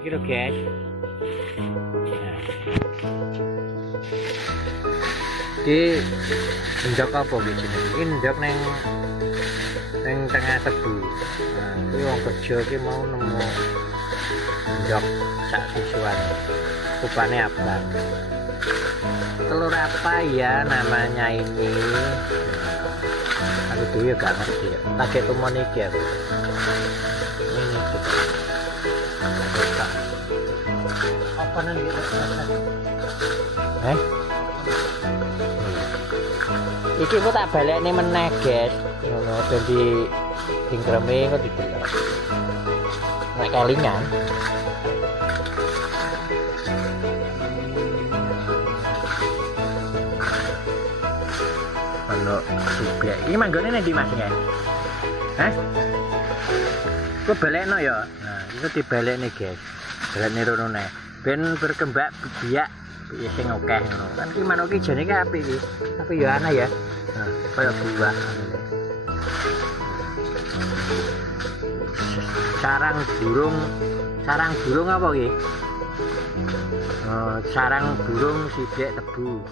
Iki lho, guys. Iki ndok apa iki jenenge? Iki ndok ning tengah tebu. Nah, iki wong kerja iki mau nemu ndok sak susuan. Rupane abang. Telur apa ya namanya ini? Aku tuh ya gak ngerti ya. Kaget umon iki aku. Ini kita. Apa nanti iki ku tak balekne meneh, guys. Ngono dadi dingkreme kok didelok. Nek kelingan. Ono sublek. Iki manggone ning ndi Mas, Ngen? Hah? Ku balekno ya. Nah, iku dibalekne, guys. Balekne rono neh. Ben berkembang biak ya sing akeh ngono. Kan ki manuk iki jane ki apik iki. Tapi ya aneh ya. Nah, kaya buah. Sarang burung apa iki? Oh, sarang burung sidek tebu.